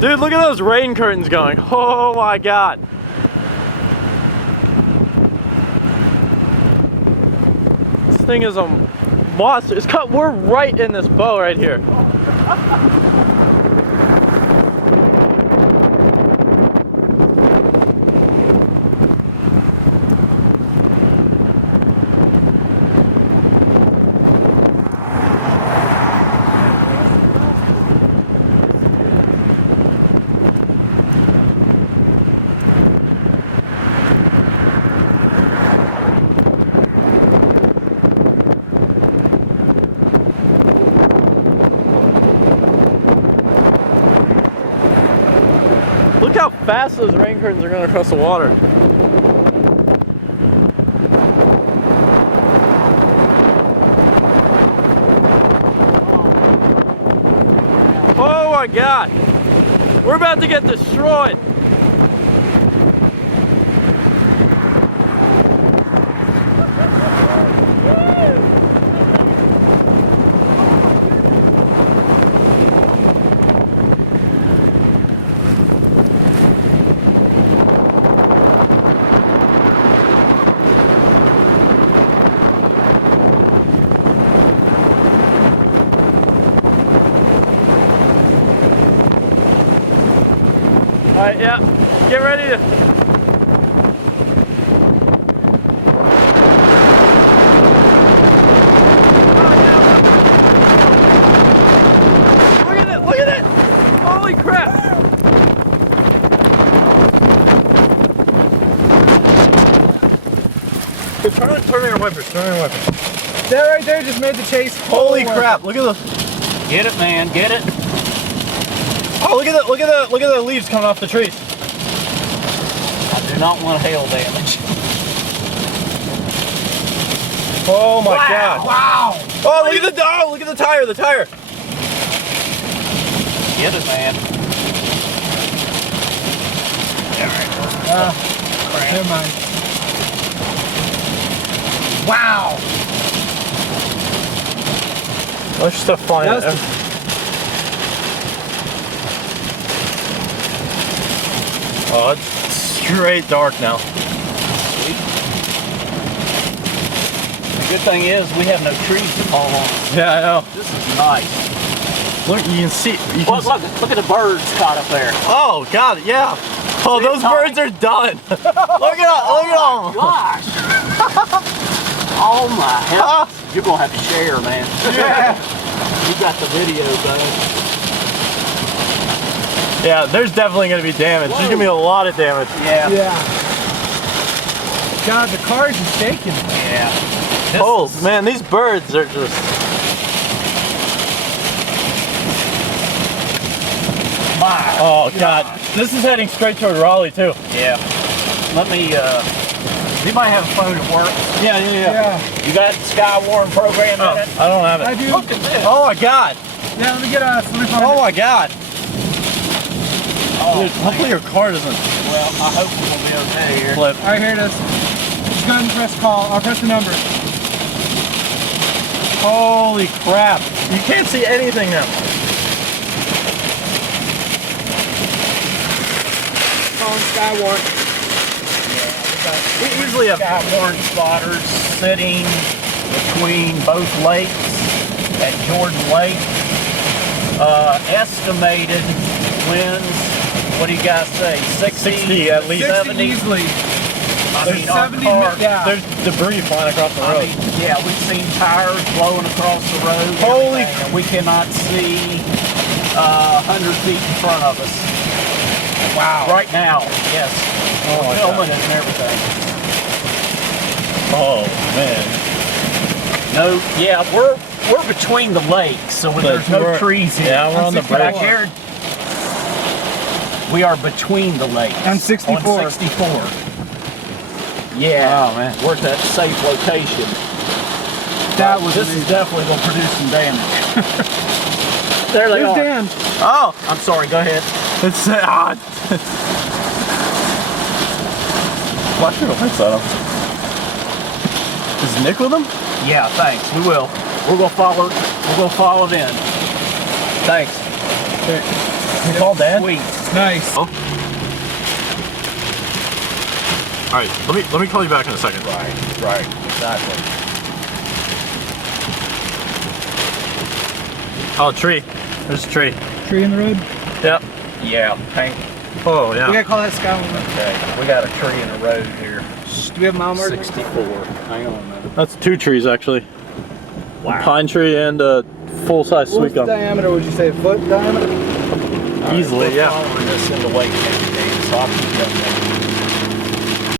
Dude, look at those rain curtains going. Oh my god. This thing is a monster. We're right in this bow right here. Look how fast those rain curtains are going across the water. Oh my god! We're about to get destroyed! Alright, yeah, get ready to... Look at it, look at it! Holy crap! Turn on your wipers, turn on your wipers. That right there just made the chase. Holy crap, look at the... Get it, man, get it. Oh, look at the leaves coming off the trees. I do not want hail damage. Oh my god. Wow! Oh, look at the tire, the tire. Get it, man. Never mind. Wow! There's stuff flying. Oh, it's straight dark now. Sweet. The good thing is we have no trees to fall on. Yeah, I know. This is nice. Look, you can see. Look at the birds caught up there. Oh god, yeah. Oh, See, those birds are done. Look at them. Gosh. Oh my hell. You're gonna have to share, man. Yeah. You got the video, bud. Yeah, there's definitely gonna be damage. There's gonna be a lot of damage. Yeah. Yeah. God, the cars are shaking. Yeah. Oh man, these birds are just. My. Oh god, this is heading straight toward Raleigh too. Yeah. Let me. You might have a phone at work. Yeah. You got Skywarn program in it? I don't have it. I do. Look at this. Oh my god. Yeah, let me find Oh it. my god. Oh, Dude, hopefully your car doesn't well, I hope we'll be okay here. flip. All right, here it is. Just go ahead and press call. I'll press the number. Holy crap. You can't see anything now. Calling Skywarn. We usually have Skywarn spotters sitting between both lakes at Jordan Lake. Estimated winds, what do you guys say? 60 at least. 60 easily. I There's mean, our 70 car, yeah. There's debris flying across the I road. mean, yeah, we've seen tires blowing across the road. Holy everything, and we cannot see 100 feet in front of us. Wow. Right now, yes. Oh We're my filming God. it and everything. Oh man. No, yeah, we're between the lakes, so there's no trees here. Yeah, we're on the Back bridge. here, we are between the lakes. On 64. On 64. Yeah. Oh, man. We're at that safe location. This is definitely going to produce some damage. There they There's are. Dan. Oh, I'm sorry, go ahead. it's Flash your lights on him. Is Nick with him? Yeah, thanks. We will. We're gonna follow. We're gonna follow it in. Thanks. Okay. Call Dad. Sweet. Nice. Oh. All right, let me call you back in a second. Right, exactly. Oh, tree. There's a tree. Tree in the road? Yep. Yeah, tank. Oh, We yeah. gotta call that Squall. Okay, we got a tree in the road here. Do we have a mile marker? 64. Hang on a minute. That's 2 trees, actually. Wow. A pine tree and a full-size What's sweet the gum. diameter, would you say? Foot diameter? Easily, We're yeah. following this into Lake County, so I'll keep you updated.